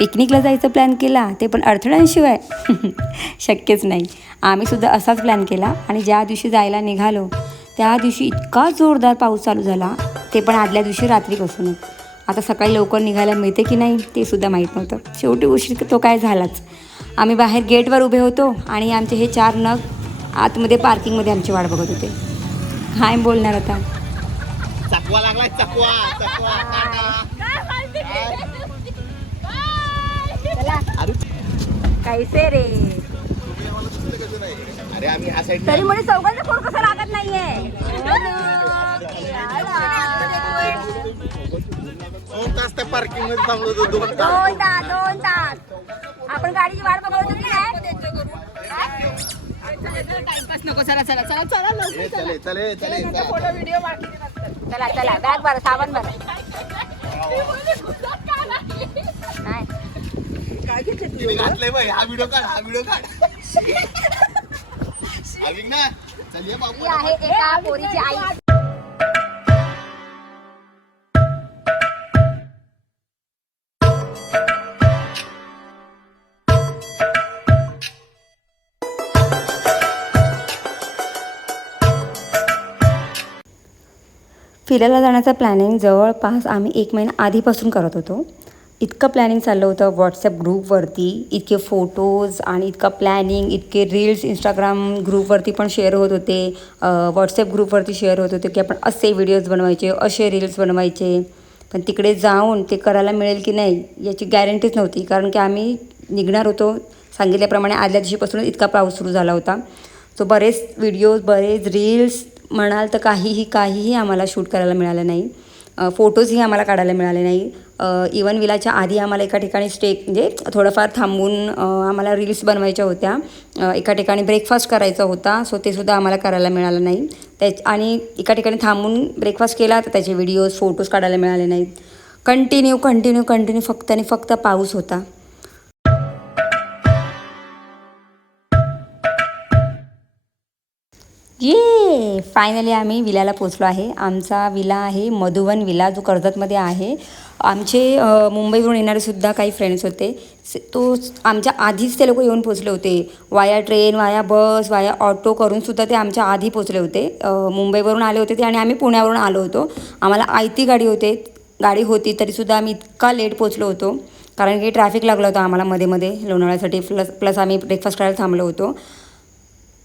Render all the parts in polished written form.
पिकनिकला जायचा प्लॅन केला ते पण अडथळ्यांशिवाय शक्यच नाही. आम्हीसुद्धा असाच प्लॅन केला आणि ज्या दिवशी जायला निघालो त्या दिवशी इतका जोरदार पाऊस चालू झाला, ते पण आदल्या दिवशी रात्रीपासूनच. आता सकाळी लवकर निघायला मिळते की नाही ते सुद्धा माहीत नव्हतं. शेवटी उशीर तो काय झालाच. आम्ही बाहेर गेटवर उभे होतो आणि आमचे हे 4 नग आतमध्ये पार्किंगमध्ये आमची वाट बघत होते. काय बोलणार आता. चकवा लागलाय चकवा. कैसे रे अरे आम्ही ह्या साईड तरी म्हणे चौघांचा फोन कसा लागत नाहीये. 2 तास त्या पार्किंग मध्ये थांबलो होतो. 2 तास आपण गाडीची वाट बघत होतो की नाही. टाइमपास नको. चला चला चला चला चले फोटो व्हिडिओ चला चला बॅग भरा, साबण भरा. काय घेतलं घातलंय बाई. हा व्हिडिओ काढ. अविक ना चल ये बाबू. ही आहे एका पोरीची आई. फिरायला जाण्याचं प्लॅनिंग जवळपास आम्ही 1 महिना आधीपासून करत होतो. इतकं प्लॅनिंग चाललं होतं व्हॉट्सअप ग्रुपवरती, इतके फोटोज आणि इतका प्लॅनिंग, इतके रील्स इंस्टाग्राम ग्रुपवरती पण शेअर होत होते, व्हॉट्सअप ग्रुपवरती शेअर होत होते की आपण असे व्हिडिओज बनवायचे, असे रील्स बनवायचे. पण तिकडे जाऊन ते करायला मिळेल की नाही याची गॅरंटीच नव्हती, कारण की आम्ही निघणार होतो सांगितल्याप्रमाणे आदल्या दिवशीपासूनच इतका पाऊस सुरू झाला होता. सो बरेच व्हिडिओज, बरेच रील्स म्हणाल तर काहीही आम्हाला शूट करायला मिळालं नाही. फोटोजही आम्हाला काढायला मिळाले नाही. इवन विलाच्या आधी आम्हाला एका ठिकाणी म्हणजे थोडंफार थांबून आम्हाला रील्स बनवायच्या होत्या. एका ठिकाणी ब्रेकफास्ट करायचा होता, सो ते सुद्धा आम्हाला करायला मिळालं नाही. आणि एका ठिकाणी थांबून ब्रेकफास्ट केला तर त्याचे व्हिडिओज, फोटोज काढायला मिळाले नाहीत. कंटिन्यू फक्त आणि फक्त पाऊस होता. फायनली आम्ही विल्याला पोचलो आहे. आमचा विला आहे मधुवन विला, जो कर्जतमध्ये आहे. आमचे मुंबईवरून येणारेसुद्धा काही फ्रेंड्स होते. आमच्या आधीच ते लोक येऊन पोचले होते. वाया ट्रेन, वाया बस, वाया ऑटो करूनसुद्धा ते आमच्या आधी पोचले होते. मुंबईवरून आले होते ते आणि आम्ही पुण्यावरून आलो होतो. आम्हाला आयती गाडी होती तरीसुद्धा आम्ही इतका लेट पोचलो होतो, कारण की ट्रॅफिक लागलं होतं आम्हाला मध्ये लोणावळ्यासाठी. प्लस आम्ही ब्रेकफास्ट करायला थांबलो होतो.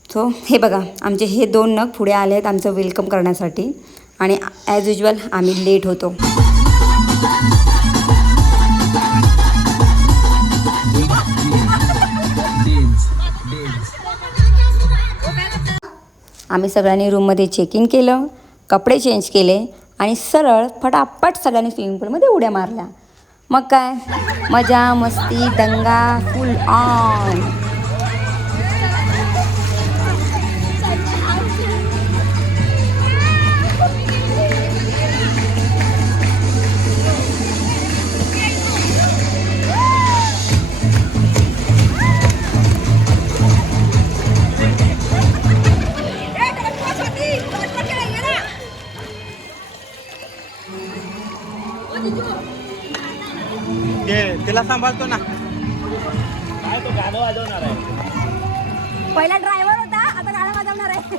सो हे बघा, आमचे हे 2 नग पुढे आले आहेत आमचं वेलकम करण्यासाठी आणि ॲज युजल आम्ही लेट होतो. आम्ही सगळ्यांनी रूममध्ये चेक इन केलं, कपडे चेंज केले आणि सरळ फटाफट सगळ्यांनी स्विमिंग पूलमध्ये उड्या मारल्या. मग काय मजा मस्ती दंगा फुल ऑन. तिला सांभाळतो ना. काय तो गाणं वाजवणार आहे. पहिला ड्रायव्हर होता, आता गाणं वाजवणार आहे.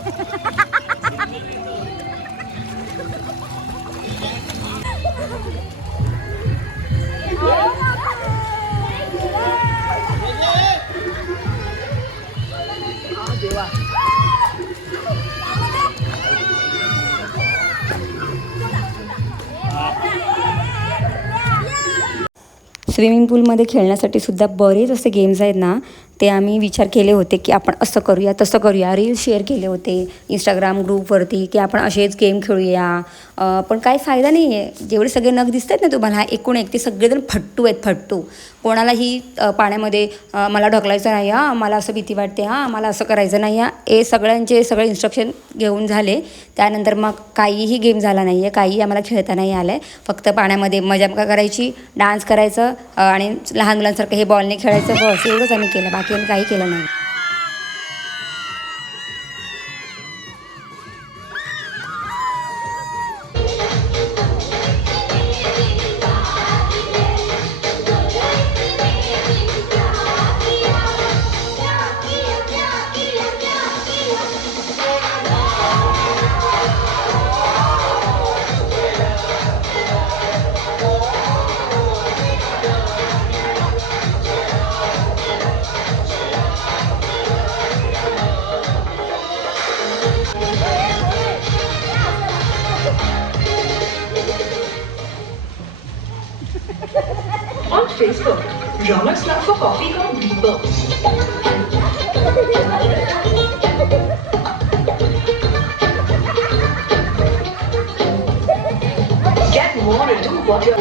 देवा. स्विमिंग पूलमध्ये खेळण्यासाठी सुद्धा बरेच असे गेम्स आहेत ना, ते आम्ही विचार केले होते की आपण असं करूया तसं करूया. रील्स शेअर केले होते इंस्टाग्राम ग्रुपवरती की आपण असेच गेम खेळूया. पण काही फायदा नाही आहे. जेवढे सगळे नग दिसत आहेत ना तुम्हाला, एकूण एक ते सगळेजण फट्टू आहेत, फट्टू. कोणालाही पाण्यामध्ये मला ढकलायचं नाही हां, मला असं भीती वाटते हां, मला असं करायचं नाही हां, हे सगळे इन्स्ट्रक्शन घेऊन झाले. त्यानंतर मग काहीही गेम झाला नाही आहे, काहीही आम्हाला खेळता नाही आलं आहे. फक्त पाण्यामध्ये मजा करायची, डान्स करायचं आणि लहान मुलांसारखं हे बॉलने खेळायचं, बस एवढंच आम्ही केलं. बाकी आम्ही काही केलं नाही. On Facebook, Robert's love for coffee gone deeper. Get more into what you're.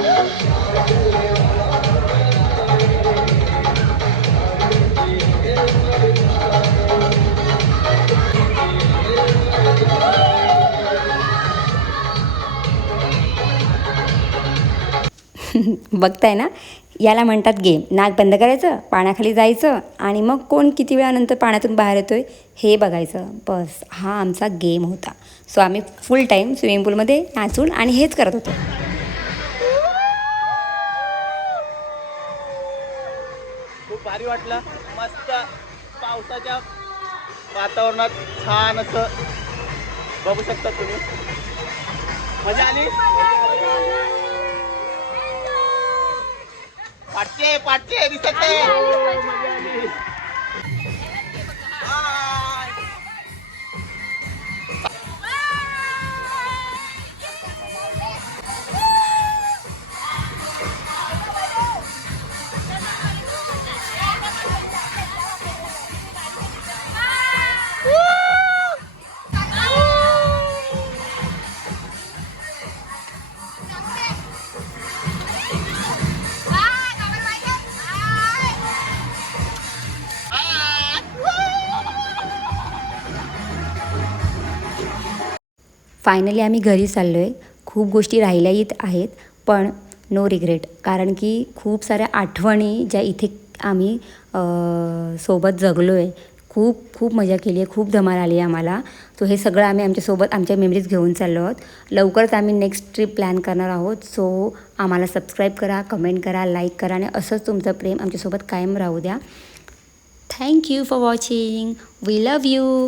बघताय ना, याला म्हणतात गेम. नाक बंद करायचं, पाण्याखाली जायचं आणि मग कोण किती वेळानंतर पाण्यातून बाहेर येतोय हे बघायचं. बस हा आमचा गेम होता. सो आम्ही फुल टाईम स्विमिंग पूलमध्ये नाचून आणि हेच करत होतो. खूप भारी वाटलं. मस्त पावसाच्या वातावरणात छान असं बघू शकता तुम्ही. मजा आली. पाटचे पाटचे दिसत आहे. मजा आली. हाय. फायनली आम्ही घरी चाललो आहे. खूप गोष्टी राहिल्याही आहेत, पण नो रिग्रेट. कारण की खूप साऱ्या आठवणी ज्या इथे आम्ही सोबत जगलो आहे. खूप खूप मजा केली आहे, खूप धमाल आली आहे आम्हाला. सो हे सगळं आम्ही आमच्यासोबत आमच्या मेमरीज घेऊन चाललो आहोत. लवकरच आम्ही नेक्स्ट ट्रिप प्लॅन करणार आहोत. सो आम्हाला सबस्क्राईब करा, कमेंट करा, लाईक करा आणि असंच तुमचं प्रेम आमच्यासोबत कायम राहू द्या. Thank you for watching. We love you.